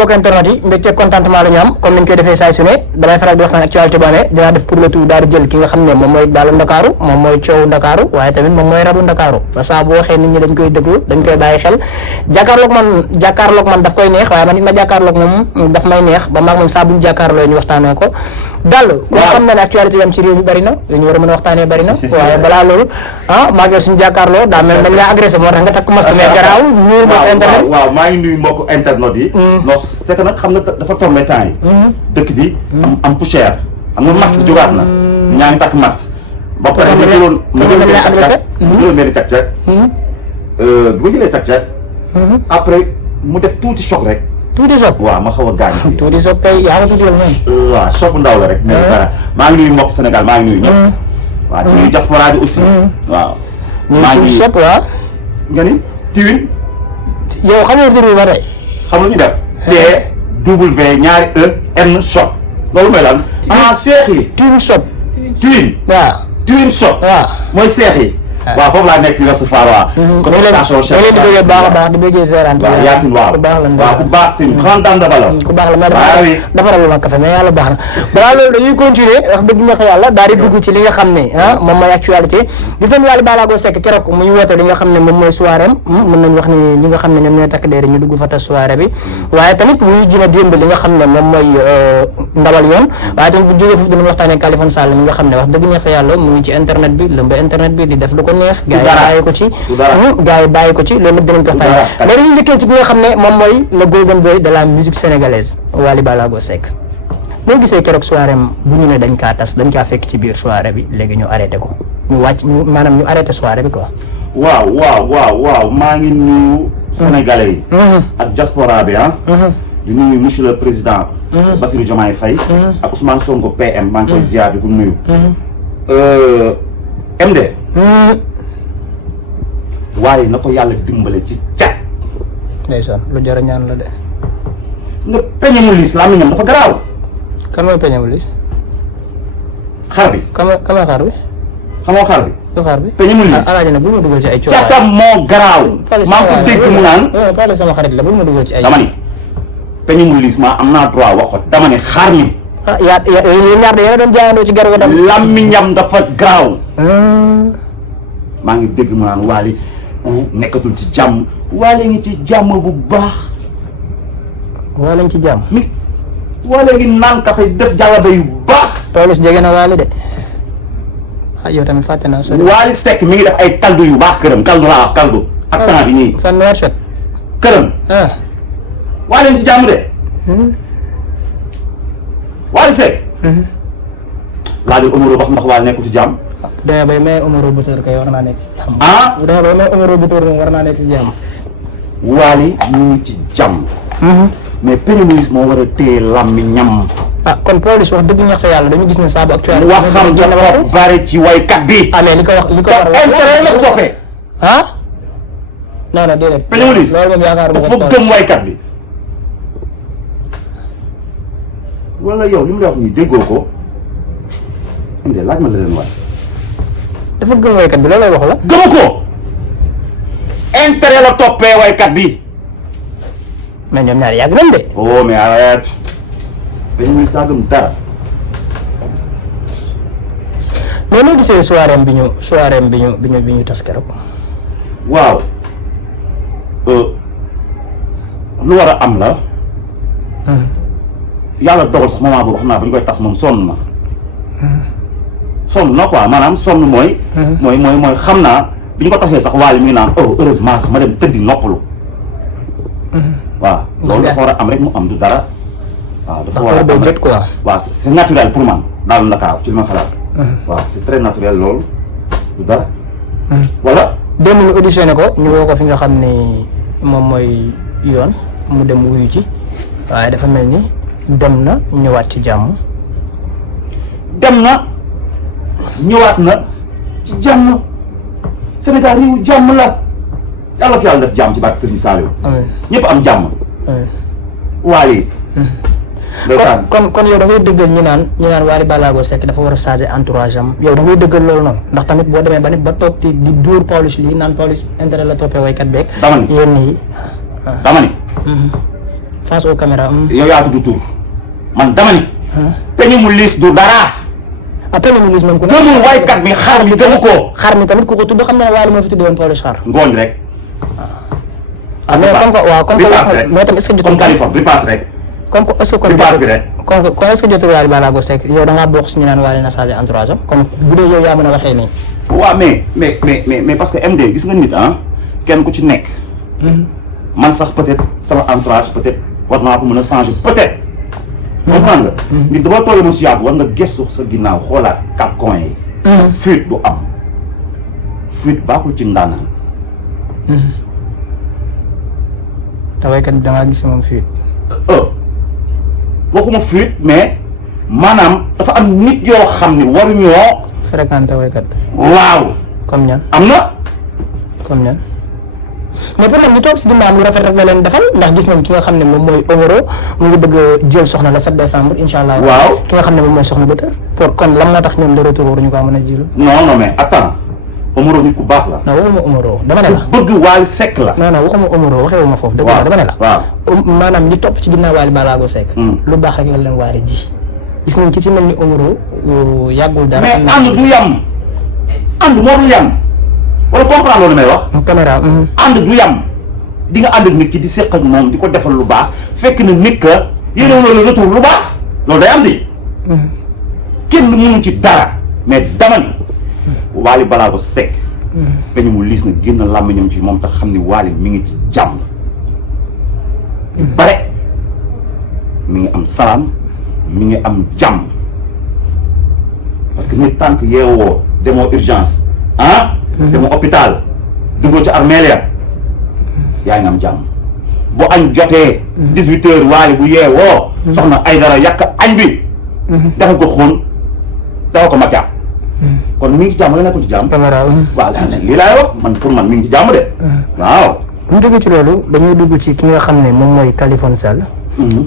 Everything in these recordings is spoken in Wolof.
mbokk internet yi mbégte contentement la ñu am comme ni ñu koy defee saa su ne damay faral di waxtaan actualité bu amee dinaa def pour le tout daal di jël ki nga xam ne moom mooy daalu Ndakaaru moom mooy coowu Ndakaaru waaye tamit moom mooy rabu Ndakaaru ba saa bu waxee nit ñi dañ koy déglu dañ koy bàyyi xel jàkkaarloog man daf koy neex waaye man it ma jàkkaarloog moom daf may neex ba maag moom saa bu ñu jàkkaarloo ñu waxtaanee ko dal ku xam ne ne actualité yam ci réew mi bëri na ñu war a mën a waxtaanee bëri na waaye balaa loolu maag yow suñu jàkkaarloo daa mel dañ laa agressé moo tax nga takk masque mais garaaw ñuul mbokk internet waaw maa ngi nuyu mbokk internet yi ndax c'est que nag xam nga dafa tombé temps yi dëkk bi am poussière xam nga masque jógaat na ñu ñaa ngi takk masque ba pare ma jëloon benn cag-cag bu ma jëlee cag-cag après mu def tuuti choc rek tuuti soog waaw ma xaw a gaañ fii tuuti soog kay yaa ngi tuuti la moom waaw choc ndaw la rek mais dara maa ngi nuyu mbokk Sénégal maa ngi nuyu ñëpp waaw di nuyu diaspora bi aussi waaw maa ngi sop waaw nga ni tiwin yow xam nga tur bi ba tey xam lu ñu def TW ñaari EN shop loolu mooy lan seex yi tuuti sop tiwin waaw tiwin shop waaw mooy seex yi waaw foofu laa nekk fii Ouest Foire waaw côté station Cheikh di bëggee baax a baax di bëggee Zerane waaw Yacine waaw ku baax la waaw ku baax si 30 ans de valeur ku baax la mais defaral ma café mais yàlla baax na balaa loolu dañuy continuer wax dëgg neex yàlla daal di dugg ci li nga xam ne moom mooy actualité gis nañu Wally Ballago Seck keroog muy woote li nga xam ne moom mooy soirée am mën nañu wax ni ñi nga xam ne ñoom ñooy takk deere ñu dugg fa tas soirée bi waaye tamit muy jina démb li nga xam ne moom mooy ndawal yoon waaye tamit bu jógee foofu dinañ waxtaanee Kaliphone Sall mi nga xam ne wax dëgg neex yàlla mu ngi ci internet bi lëmba internet bi di def lu ko neex bàyyi ko ci gars yi bàyyi ko ci loolu lépp dinañ ko waxtaanee mais dañuy njëkkee ci bi nga xam ne moom mooy le golden boy de la musique sénégalaise Wally Ballago Seck boo gisee keroog soirée am bu ñu ne dañ kaa tas dañ kaa fekk ci biir soirée bi léegi ñu arrêté ko ñu wàcc maanaam ñu arrêté soirée bi quoi waaw maa ngi nuyu sénégalais yi ak diaspora bi di nuyu monsieur le président Bassirou Diomaye Faye ak Ousmane Sonko PM maa ngi koy ziar di ko nuyu MD waaye na ko yàlla dimbale ci cat ndeysaan lu jar a ñaan la de nga peñe mu liis làmmiñam dafa garaaw kan mooy peñe mu liis xar bi kan mooy xar bi xamoo xar bi lu xar bi peñe mu liis alaaji nag bul ma dugal ci ay catam moo garaaw maa ngi ko dégg mu naan pale sama xarit la bul ma dugal ci ay dama ni peñe mu liis maa am naa droit wax ko dama ne xar mi yaa ñaar de yéen a doon jaayandoo ci garab dem làmmiñam dafa garaaw maa ngi dégg mu naan Wally nekkatul ci jàmm Wally ngi ci jàmm bu baax Wally ngi ci jàmm Wally ngi naan kafe def jàllabe yu baax Pawlish jege na Wally de yow tamit fàtte naa sori Wally Seck mi ngi def ay kaldu yu baax këram kaldu laa wax kaldu ak temps bi nii fan warshot këram Wally ngi ci jàmm de Wally Seck laajul Omaro ba xam ndax Wally nekkul ci jàmm bu demee bay may Omaro Buteur kay war naa nekk ci jàmm bu demee bay may Omaro Buteur war naa nekk ci jàmm Wally ñu ngi ci jàmm mais pérémilis moo war a téye làmmiñam kon Pawlish wax dëgg ñax yàlla dañu gis ne saabu actualité waxam dafa bari ci waykat bi mais li ko wax li ko war a intérêt la toppee non déedéet pérémilis loolu moom yaakaar dafa gëm waykat bi wala yow li mu lay wax nii déggoo ko am de laaj ma la leen waay dafa gëm waykat bi loolu lay wax la gëmu ko intérêt la toppee waykat bi mais ñoom ñaar yàgg nañ de oh mais arrête pérémilis daa gëm dara mais noo gisee soirée bi ñu tas keroog waaw lu war a am la yàlla dogal sax moment boobu xam naa bu ñu koy tas moom sonn na quoi maanaam sonn mooy xam naa bi ñu ko tasee sax Wally mi ngi naan heureusement sax ma dem tëddi noppalu waaw loolu dafa war a am rek mu am du dara waaw dafa war a am jot quoi waaw c'est naturel pour man daal Ndakaaru ci li ma xalaat waaw c'est très naturel loolu du dara voilà démb ñu auditionné ko ñu woo ko fi nga xam ne moom mooy yoon mu dem wuyu ci waaye dafa mel ni dem na ñëwaat ci jàmm dem na ñëwaat na ci jàmm Sénégal réewu jàmm la yàlla fi yàlla def jàmm ci barke Serigne Saliou ñëpp am jàmm Wally kon yow da ngay dëggal ñi naan Wally Ballago Seck dafa war a changer entourage am yow da ngay dëggal loolu noonu ndax tamit boo demee ba nit ba toog di dóor Pawlish lii naan Pawlish intérêt la toppee waykat beeg dama ni yéen nii dama ni face aux caméras. yow yaa tudd tur man dama ni. peñu mu liis du dara. après lu mu gis moom ku ne. gëmul waykat bi xar mi gëmu ko. xar mi tamit ku ko tudd xam na ne Wally moo fi tudd woon Pawlish xar. ngooñ rek. mais comme que waaw comme que mais tamit est-ce que jotul comme Californie ripaas rek. comme que est-ce que ripaas bi rek. kon est-ce que jotul Wally Ballago Seck yow da ngaa bokk si ñu naan Wally na changé entourage am comme bu dee yow yaa mën a waxee nii. waaw mais parce que MD gis nga nit kenn ku ci nekk. man sax peut-être sama entourage peut-être war naa ko mën a changer peut-être. comprendre nga. nit dama toll mu si yàgg war nga gëstu sa ginnaaw xoolaat quatre coins yi. fuite du am. fuite baaxul ci ndaanaan. te waykat bi da ngaa gis moom fuite. waxuma fuite mais maanaam dafa am nit yoo xam ni waruñoo. fréquenté waykat bi. waaw. comme ñan am na. comme ñan. mais pour man ñu toog si ginnaaw lu rafet rek la leen defal ndax gis nañ ki nga xam ne moom mooy Omaro mu ngi bëgg a jël soxna le 7 décembre incha allah. waaw ki nga xam ne moom mooy soxna Bator. pour kon lan moo tax ñoom de retour waruñu ko mën a jiilu. non mais attends Omaro nit ku baax la. non waxuma Omaro dama ne la. ku bëgg Wally Seck la. non waxuma Omaro waxee wu ma foofu. dëgg la dama ne la. waaw maanaam ñi topp ci ginnaaw Wally Ballago Seck. lu baax rek la leen waare ji. gis nañ ki ci mel ni Omaro yàggul dara. mais ànd du yam. ànd moo dul yam. wala comprendre loolu may wax. caméra. ànd du yam. di nga ànd ak nit ki di séq ak moom di ko defal lu baax fekk na nit ka yéene woon la retour lu baax loolu day am di. kenn mënu ci dara mais dama ni Wally Ballago Seck. peñu mu liis na génn làmmiñam ci moom tax xam ni Wally mi ngi ci jàmm. di bare mi ngi am salaam mi ngi am jàmm parce que nit tànk yeewoo demoo urgence demoo hôpital duggoo ci armeel ya yaa ngi am jàmm bu añ jotee 18h Wally bu yeewoo soxna ay dara yàq añ bi defal ko xóon dafa ko maccaat kon mi ngi ci jàmm la nekkul ci jàmm. caméra. waaw lii laay wax man pour man mi ngi ci jàmm de. waaw. bu ñu jógee ci loolu dañuy dugg ci ki nga xam ne moom mooy Kaliphone Sall.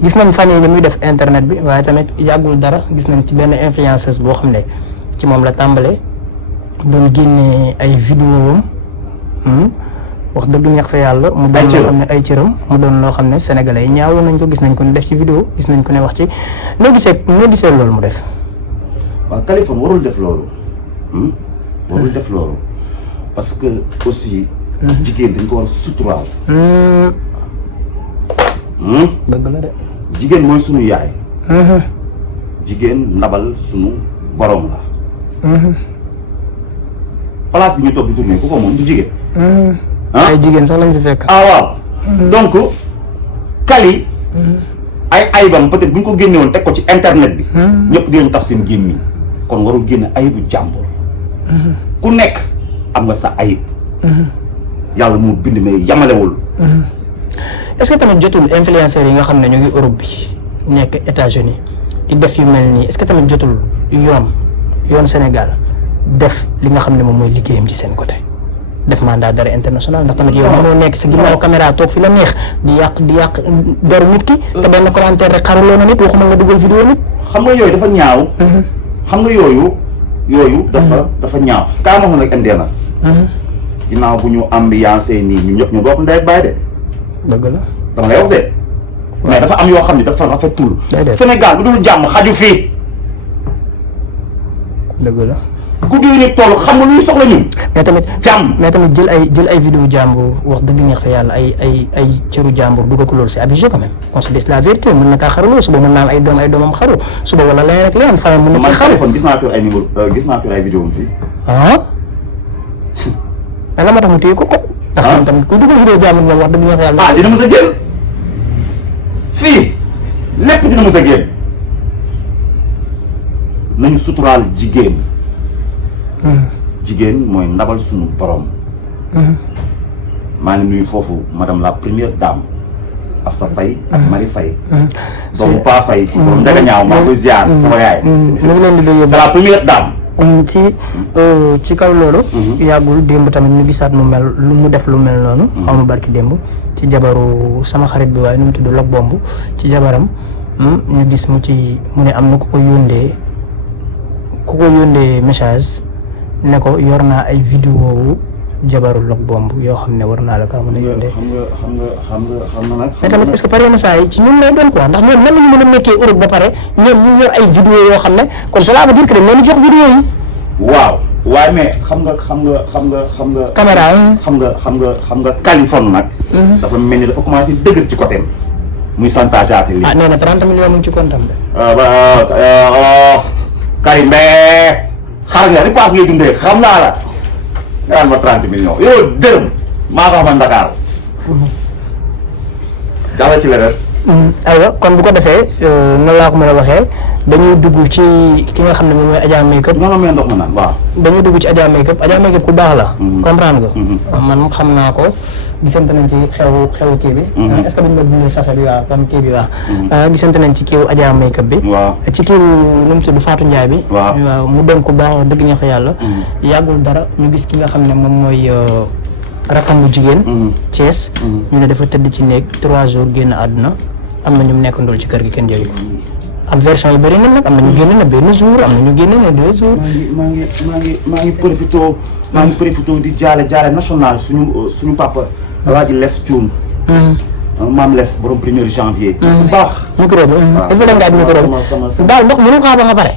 gis nañ fan yii ni muy def internet bi waaye tamit yàggul dara gis nañ ci benn influenceuse boo xam ne ci moom la tàmbalee doon génne ay vidéo am wax dëgg neex fa yàlla. mu doon loo xam ne ay cëram mu doon loo xam ne sénégalais yi ñaawlu nañ ko gis nañ ko ne def ci vidéo gis nañ ko ne wax ci noo gisee loolu mu def. waaw Kaliphone warul def loolu. warul def loolu parce que aussi. jigéen dañ ko war a suturaal. dëgg la de. jigéen mooy sunu yaay. jigéen ndabal sunu borom la. place bi ñu toog di tourner ku ko moom du jigéen. ay jigéen sax lañ fi fekk. waaw. donc Kali. ay ayibam peut-être bu ñu ko génne woon teg ko ci internet bi. ñëpp dinañ taf seen gémmiñ kon warul génne ayibu jàmbur. ku nekk am nga sa ayib. yàlla moo bind mais yamalewul. est-ce que tamit jotul influenceurs yi nga xam ne ñu ngi Europe bi nekk États-Unis di def yu mel nii est-ce que tamit jotul yoon Sénégal def li nga xam ne moom mooy liggéeyam ci seen côté def mandat d'arrêt international ndax tamit yow mënoo nekk si ginnaaw caméra toog fi la neex di yàq deru nit ki. te benn commentaire rek xaruloo na nit waxuma nga dugal vidéo nit. xam nga yooyu dafa ñaaw. xam nga yooyu dafa ñaaw. kaa ma xam nag indee na. ginnaaw bu ñu ambiancé nii ñu ñëpp ñu bokk ndey ak baay de. dëgg la dama lay wax de. mais dafa am yoo xam ne dafa rafetul. Sénégal bu dul jàmm xaju fii. dëgg la. guddi yi ñu toll xam nga lu ñu soxla ñun. mais tamit jàmm. mais tamit jël ay vidéo jàmbur wax dëgg neex fa yàlla ay cëru jàmbur dugal ko loolu c'est abusé quand même qu'on se dise la vérité mën na kaa xaruloo suba mën naa am ay doomam xaru suba wala leneen ak leneen fan mën na ci xaru. téléphone gis naa ko ay numéro gis naa ko ay vidéo am fii. mais la ma tax mu téye ko ko. ndax man tamit ku dugal vidéo jàmbur moom wax dëgg neex fa yàlla. dina mës a génn fii lépp dina mës a génn nañu suturaal jigéen. jigéen mooy ndabal suñu borom. maa ngi nuyu foofu madame la première dame ak sa Faye ak Marie Faye. doomu Pa Faye. borom Ndega ñaaw maa ngi koy ziar sama yaay. c'est la première dame. ci kaw loolu. yàggul démb tamit ñu gisaat mu def lu mel noonu. xaw ma barki démb ci jabaru sama xarit bi waaye nu mu tudd Lok Bomb ci jabaram ñu gis mu ne am na ku ko yóndee message. ne ko yor naa ay vidéo jabaru log bomb yoo xam ne war naa la kaa mën a yónnee. xam nga nag. mais tamit est-ce que par yenn saa yi ci ñun lay doon quoi ndax ñoom nan la ñu mën a nekkee Europe ba pare ñoom ñu yor ay vidéo yoo xam ne kon cela veut dire que dañ leen di jox vidéo yi. waaw waaye mais xam nga. caméra yi. xam nga Californie nag. dafa mel ni dafa commencé dëgër ci côté muy santage atelier. nee na 30 millions mu ngi ci compte am de. Karim Mbe xar nga ripaas ngay dundee xam naa la nga naan ma 30 millions yow dërëm maa ko xamal Dakar jàll ci leneen. aywa kon bu ko defee nan laa ko mën a waxee dañuy dugg ci ki nga xam ne moom mooy Adja Makeup. non mais ndox ma naan waaw. dañuy dugg ci Adja Makeup ku baax la. comprendre nga. man xam naa ko gisante nañ ci xew kii bi. est-ce que duñ ma dundee sachet bi waaw comme kii bi waaw. gisante nañ ci kiiwu Adja Makeup bi. waaw ci kiiwu nu mu tudd Fatou Ndiaye bi. waaw mu doon ku baax wax dëgg ñax yàlla. yàggul dara ñu gis ki nga xam ne moom mooy rakam bu jigéen. Thiès. ñu ne dafa tëdd ci néeg 3 jours génn àdduna am na ñu nekk ndol ci kër gi kenn jëriñ. am version yu bëri na nag am na ñu génn na benn jour am na ñu génn na 2 jours. maa ngi profité di jaale national suñu papa Alaaji Les Thioune. maam Les borom 1er janvier. bu baax. micro bi. dafa la ngaaj micro bi baal ndox mënu xaar ba nga pare.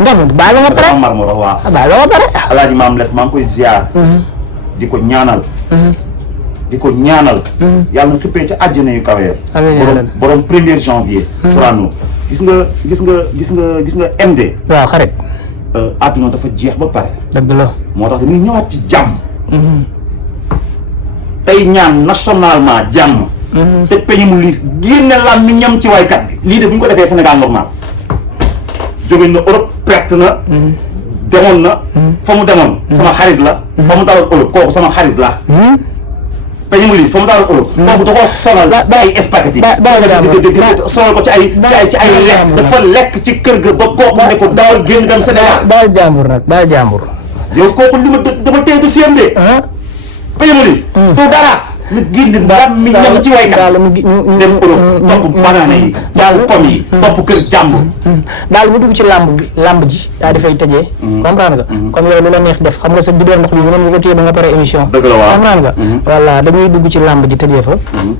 ndox baal ba nga pare. mar ma wax waaw. baal ba nga pare. Alaaji maam Les maa ngi koy ziar. di ko ñaanal. yàlla na xippee ca àjjana yu kawe. borom 1er janvier. Sorano gis nga MD. waaw xarit. àdduna dafa jeex ba pare. dëgg la. moo tax dañuy ñëwaat ci jàmm. tey ñaan nationalement jàmm. te peñi mu liis génne lam mi ñam ci waykat bi. lii de bu ñu ko defee Sénégal normal. jóge na Europe perte na. demoon na. fa mu demoon. sama xarit la. fa mu daloon Europe kooku sama xarit la. peñi mu liis fa mu daloon Europe. kooku da koo sonal ba ay spaghetti. sonal ko ci ay lekk dafa lekk ci kër ga ba kooku ne ko dawal génn dem Sénégal. baal jàmbur nag baal jàmbur. yow kooku li ma dama tey du siyam de. peñi mu liis. du dara. mu génn ndam mi ñam ci waykat dem Europe topp banaana yi topp kom yi topp kër jàmbur. daal mu dugg ci làmb ji daal di fay tëjee. comprendre nga. comme yow lu la neex def xam nga sa bidon ndox bi mënoon nga ko téye ba nga pare émission. dëgg la waaw comprendre nga. voilà dañuy dugg ci làmb ji tëjee fa.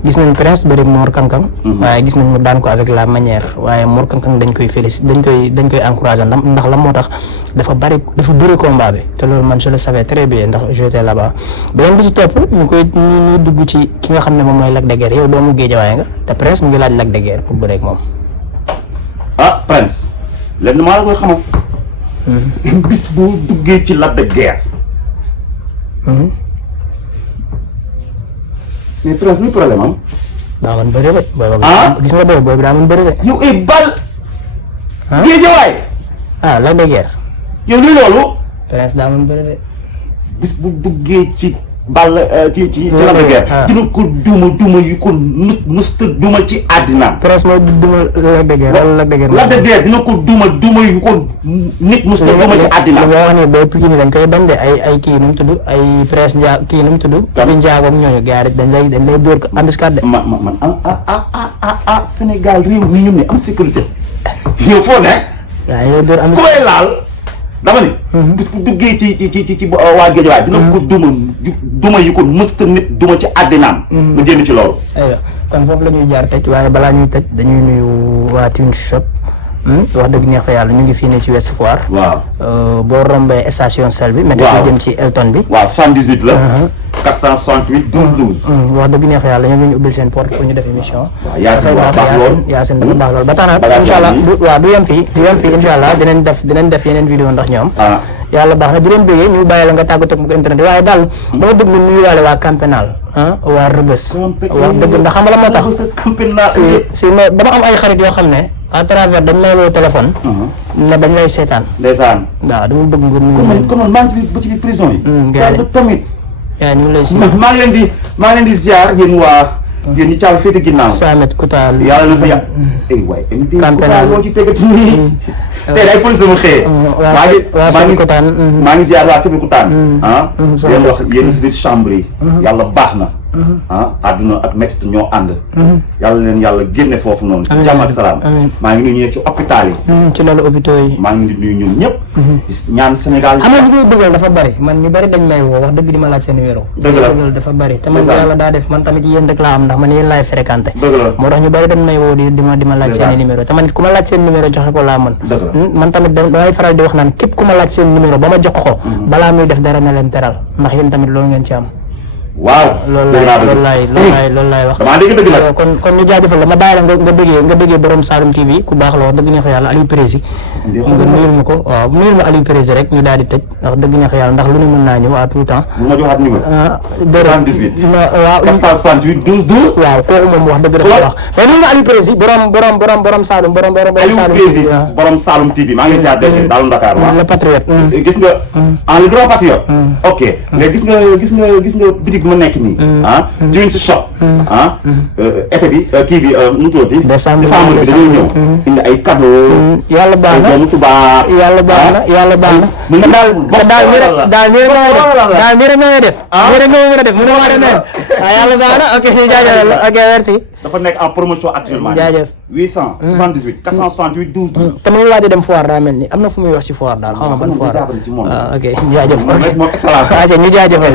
gis nañ Prince bëri Mor Kankang. waaye gis nañ mu daan ko avec la manière waaye Mor Kankang dañ koy féliciter dañ koy encourager ndax la moo tax dafa bëri combat bi te loolu man je le savais très bien ndax j'étais là-bas beneen bi si topp ñu dugg ci ki nga xam ne moom mooy Lac de Guiers yow doomu Géejawaay nga te Prince mu ngi laaj Lac de Guiers pour bëreeg moom. Prince lenn maa la koy xamal. bis boo duggee ci Lac de Guiers. mais Prince luy problème am. daa mën bëri de. gis nga booy bi daa mën bëri de. yow bal. Géejawaay. Lac de Guiers. yow luy loolu. Prince daa mën bëri de. bis bu duggee ci. bal ci Lac de Guiers dina ko duma yu ko musta duma ci àddina. Prince mooy duma Lac de Guiers wala Lac de Guiers dina ko duma yu ko nit musta duma ci àddina. li nga wax ni booy Pikine dañ koy bañ de ay kii nu mu tudd ay Prince Ndia kii nu mu tudd. Kabi Ndiago ak ñooñu gars dañ lay dóor ko embuscade de. man Sénégal réew mi ñu ne am sécurité yow foo ne. yaa ngi lay dóor embuscade ku may laal. dama ni. bis bu duggee ci waa Géejawaay dina ko duma yu ko mësta nit duma ci àddinaam. mu génn ci loolu. aywa kon foofu la ñuy jaar tëj waaye balaa ñuy tëj dañuy nuyu waa Tune Shop. wax dëgg neex fa yàlla ñu ngi fii ne ci West Foire. waaw boo rombee station sel bi. waaw météo jëm ci Elton bi. waaw 78 la. 468 12 12. wax dëgg neex fa yàlla ñoom ñu ubbil seen porte pour ñu def émission. waaw Yacine waaw baax lool Yacine dafa baax lool ba tax na incha allah du yem fii incha allah dinañ def yeneen vidéo ndax ñoom. yàlla baax na di leen bëggee ñu bàyyi la nga tàggatoo ak internet waaye daal dama bëgg ñu nuyuwaale waa Camp Pénal waa Rebeuss. wax dëgg ndax xam nga la moo tax si dama am ay xarit yoo xam ne à travers dañ lay woo téléphone. ne dañ lay seetaan. ndeysaan. waaw dama bëgg nga nuyu leen. kon man maa ngi ba ci biir prison yi. gars yi tamit. yaa ñu ngi lay si. maa ngi leen di ziar yéen waa. yéen ñu caabi féete ginnaaw. Samet Koutal. yàlla na fa yàq. waay MD Camp Pénal moo ci tegati nii. tey day police dama xëyee. waa Sébikotane maa ngi ziar waa Sébikotane. yéen wax yéen ci biir chambre yi. yàlla baax na. àdduna ak métit ñoo ànd yàlla leen yàlla génne foofu noonu ci jàmm ak salaam maa ngi nuyu ñee ci hôpital yi ci loolu hôpitaux yi maa ngi nuyu ñun ñëpp ñaan Sénégal xam nga li ñuy dugal dafa bari man ñu bari dañ may woo wax dëgg di ma laaj seen numéro dëgg la loolu dafa bari te man yàlla daa def man tamit yéen rek laa am ndax man yéen laay fréquenté dëgg la moo tax ñu bari dañ may woo di ma laaj seen numéro te man ku ma laaj seen numéro joxe ko laa mën man tamit damay faral di wax naan képp ku ma laaj seen numéro ba ma jox ko balaa muy def dara na leen teral ndax yéen tamit loolu ngeen ci am waaw loolu laay wax damaa dégg dëgg la kon ñu jaajëfal la ma bàyyi la nga bëggee borom Saloum TV ku baax la wax dëgg neex yàlla Aliou Prési nga nuyul ma ko waaw nuyul ma Aliou Prési rek ñu daal di tëj ndax dëgg neex yàlla ndax lu ne mën naa ñëw à tout temps bu ma joxaat numéro 78 waaw 468 12 12 waaw kooku moom wax dëgg dafa wax mais nuyul ma Aliou Prési borom Saloum borom Saloum Prési borom Saloum TV maa ngi lay ziar DG Dalu Dakar le patriote gis nga le grand patriote ok mais gis nga bitig ma nekk nii diwin si shop été bi kii bi nu mu tuddati décembre bi dañuy ñëw indi ay cadeau yàlla baax na doomu tubaab yàlla baax na daal nii rek nga def nii rek nga mën a def mënu maa demee yàlla baax na ok jaajëfal ok merci dafa nekk en promotion actuellement jaajëf 878 468 12 12 te muy waaj a dem foire daa mel ni am na fu muy wax ci foire daal xam nga ban foire ok jaajëf moom excellence ñu jaajëfal